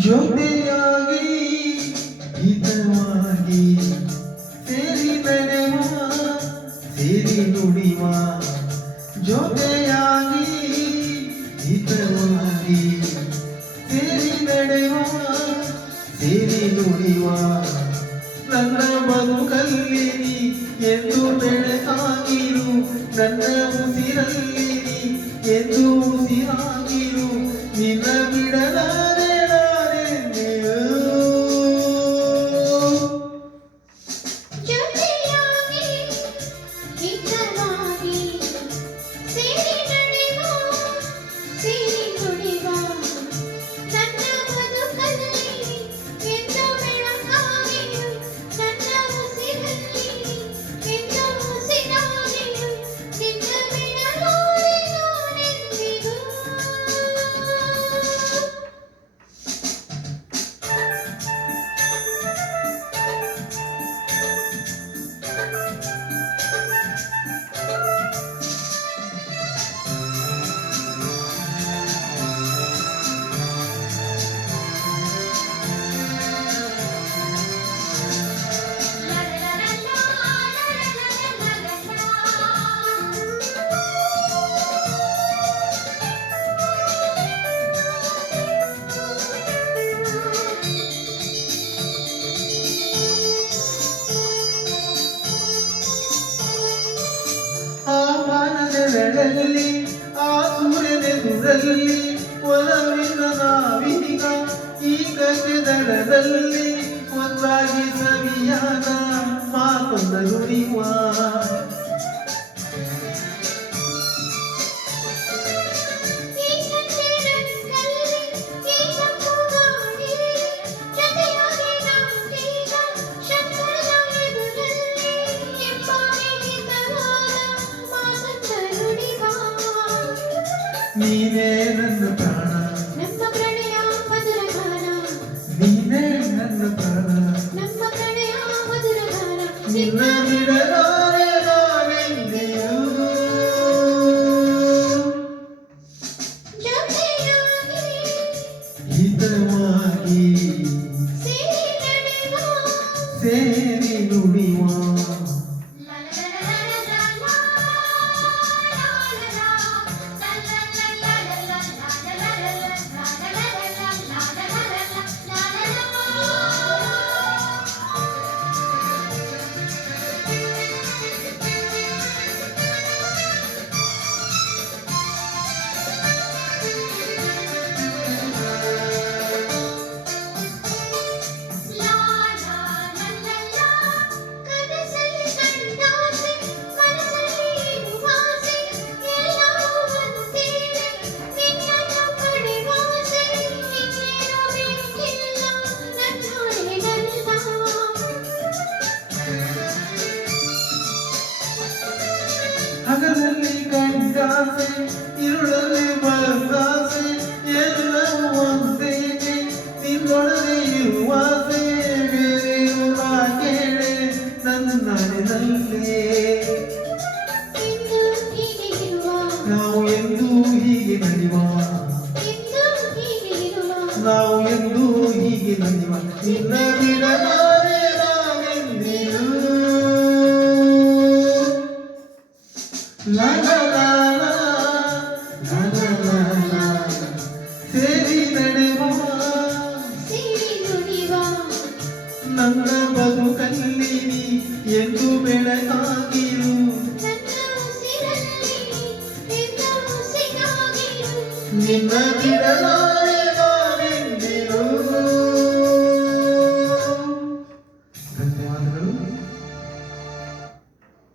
ಜೊತೆಯಾಗಿ ಹಿತವಾಗಿ ಸೇರಿ ನಡೆವ ಸೇರಿ ನುಡಿವ ಜೊತೆಯಾಗಿ ಹಿತವಾಗಿ ಸೇರಿ ನಡೆವ ಸೇರಿ ನುಡಿವ ನನ್ನ ಬದುಕಲ್ಲಿ ಎಂದು ಬೆಳಕಾಗಿರು ನನ್ನ ಉಸಿರಲ್ಲಿ ಎಂದು ಉಸಿರಾಗಿರು ನಿನ್ನ ಬಿಡಲಾರೆ ನಾನೆಂದೆಯೋ ಜೊತೆಯಾಗಿ ಹಿತವಾಗಿ ಸೇರಿ ನಡೆವ ಸೇರಿ ನುಡಿವ ನನ್ನ ಬದುಕಲ್ಲಿ ಎಂದು ಬೆಳಕಾಗಿರು ನನ್ನ ಉಸಿರಲ್ಲಿ ಎಂದು ಉಸಿರಾಗಿರು ನಿನ್ನ ಬಿಡಲಾರೆ ನಾನೆಂದಿಗೂ ನೆರಳಲ್ಲಿ ಆ ಸೂರ್ಯನೆದುರಲ್ಲಿ ಒಲವಿನ ನಾವೀಗ ಈ ಕಥೆ ದಡದಲ್ಲಿ ಒಂದಾಗಿ ಸವಿಯಾದ ಮಾತೊಂದ ನುಡಿಯುವ ನೀನೇ ನನ್ನ ಪ್ರಾಣ ನಮ್ಮ ಪ್ರಣಯ ಮಧುರ ಗಾನ ನೀನೇ ನನ್ನ ಪ್ರಾಣ ನಮ್ಮ ಪ್ರಣಯ ಮಧುರ ಗಾನ ನಿನ್ನ ಬಿಡಲಾರೆ ನಾನೆಂದೆಯೋ ಜೊತೆಯಾಗಿ ಹಿತವಾಗಿ ಸೇರಿ ನಡೆವ ಸೇರಿ ನುಡಿವ ಹಗಲಲ್ಲಿ ಕಂಡಾಸೆ ഇരുಳಲ್ಲಿ ಬಂದಾಸೆ ಎಲ್ಲವೂ ಒಂದೇನೆ ನಿನ್ನೊಡನೆ ಇರುವಾಸೆ ಬೇರೆಯೂ ಕೇಳೆ ನನ್ನ ನಾಡಿನಲ್ಲೇ ನಾವು ಎಂದೂ ಹೀಗೆ ನಡೆಯುವ ನಾವು ಎಂದೂ ಹೀಗೆ ನಡೆಯುವ ನಿನ್ನ ಬಿಡಲಾರೆ ನಾವೆಂದಿಗೂ ಲಾ ಲಾ ಲಾ ಲಾ ಲಾ ಲಾ ಲಾ ಸೇರಿ ನಡೆವ ಸೇರಿ ನುಡಿವ ನನ್ನ